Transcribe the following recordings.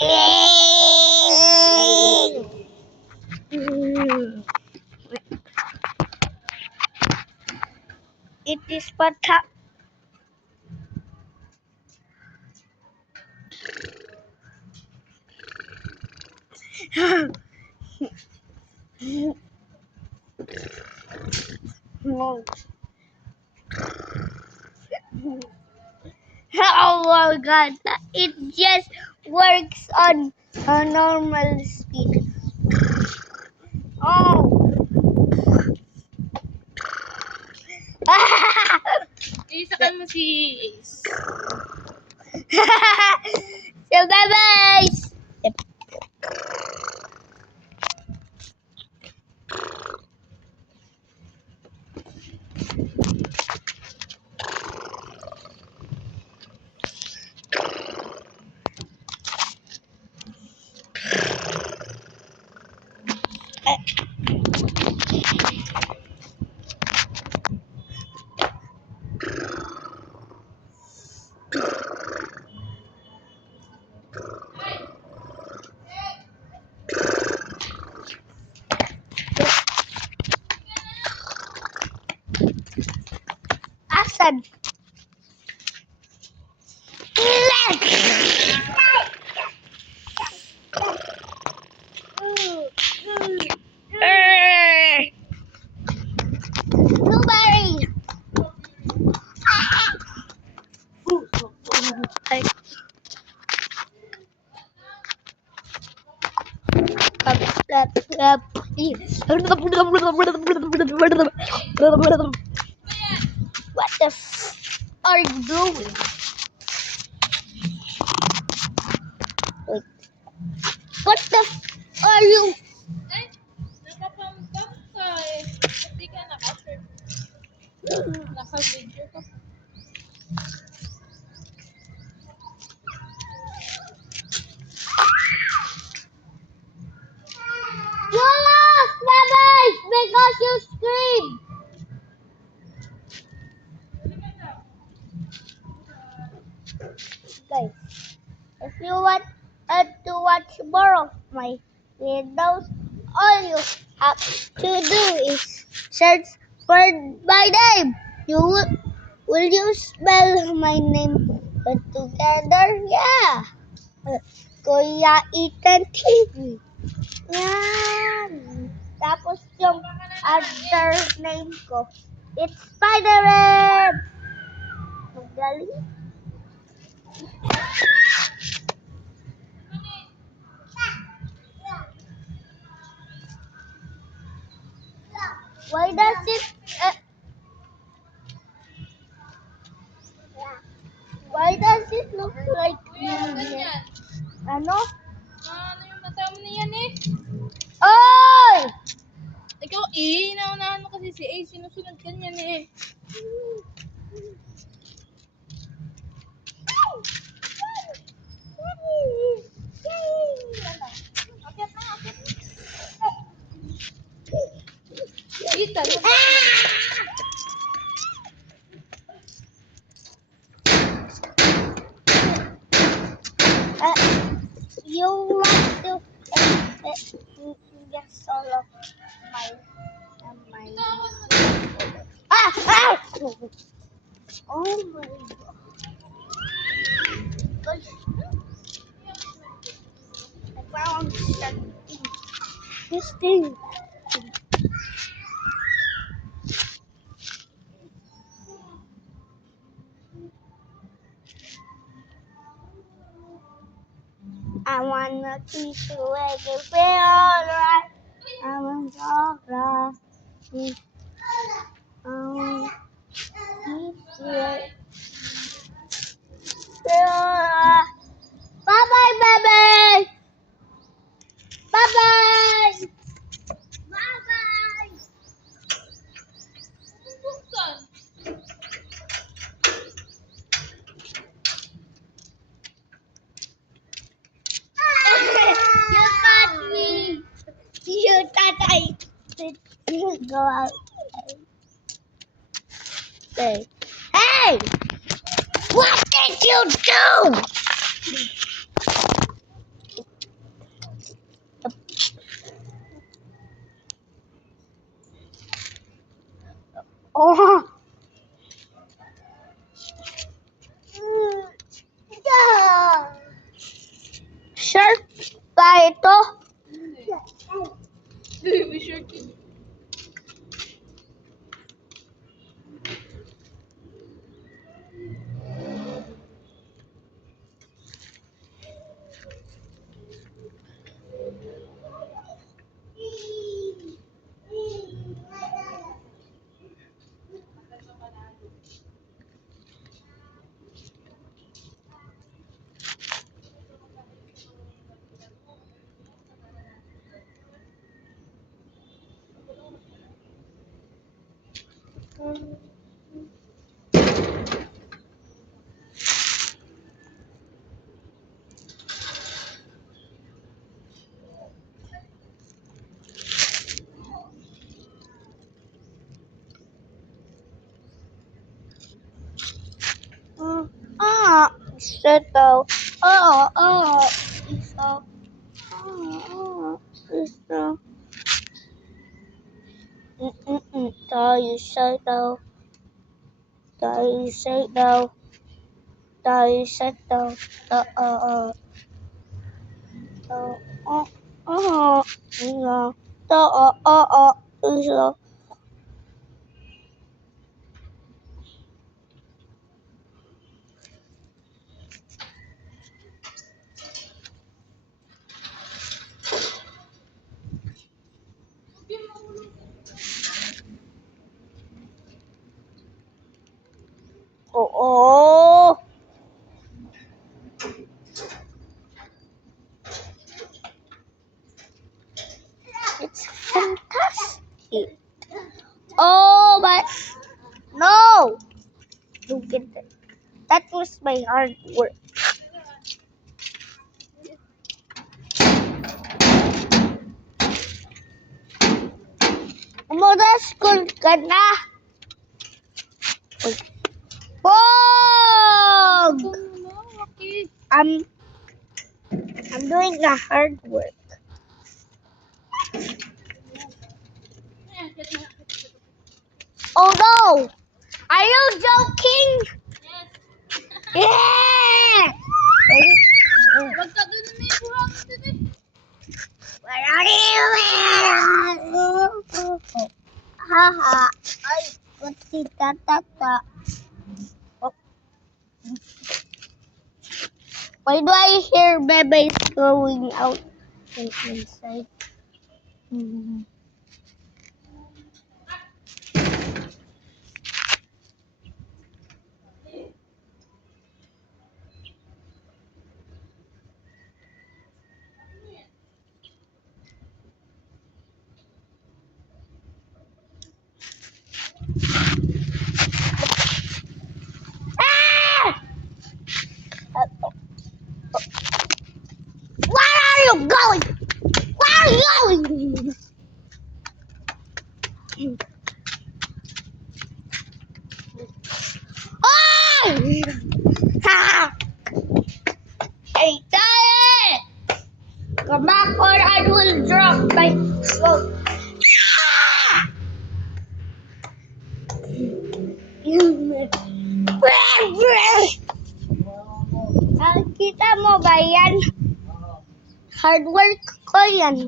It is pata. No. Oh my god, it just works on a normal speed. Oh. Isakan mo si Ace. So bye-bye! Asan? Blueberry! Ay. What the f are you doing? Wait. What the f are you? Eh, nakapampak ka eh. Hindi ka naka-shirt. Naka-video ka. You lost, babies, because you screamed. Guys, if you want to watch more of my videos, all you have to do is search for my name. Will you spell my name together? Yeah. Kuya Ethan TV. Yan. Tapos yung other name ko, it's Spider-Man. Magaling. Why does it look like Ganyan. ano? Ano yung mata mo na yan eh? Oy! Ikaw eh, naunahan mo kasi si Ace. Sinusunod ka niyan eh. Akit na, akit na. Kita, You want to guess all of my ah! Oh my god. I found something. This thing. I wanna teach you where you feel alright. I want alright. Teach you feel alright. Bye bye, baby. Bye bye. Bye bye. buksan. You caught me. You thought I did go out. Hey. Hey! What did you do? Shark ba ito? Baby shark yun. Ito. Ito. Ito. Tayo sa ito. Tayo sa ito. Tayo sa ito. Ito. Oo. It's fantastic. Oh, but no. Look at that. That was my hard work. School ka na. Wog! I'm doing the hard work. Oh no! Are you joking? Yeah! Wag ka doon na may buhangin doon eh. Where are you? Haha. Ay, pati tatata. Oh. Why do I hear babies going out and inside? Ah! Where are you going? Where are you going? Oh! Ha! Hey, Diet! Come back or I will drop my phone. Ah! Kita mo ba yan? Hard work ko yan.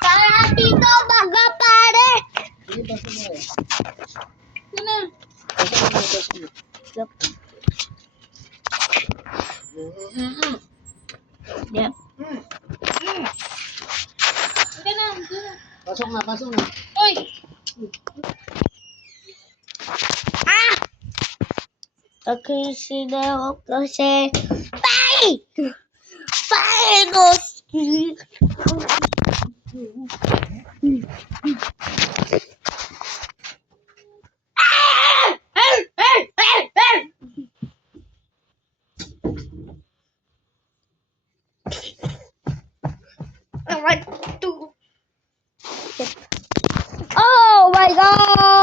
Para dito magaparik. Ito na. Yep. Ito na. Ito na. Pasok na. Oy! Ah! Okay, sino kasi bye! Bye, Goski! I want to. Oh my God!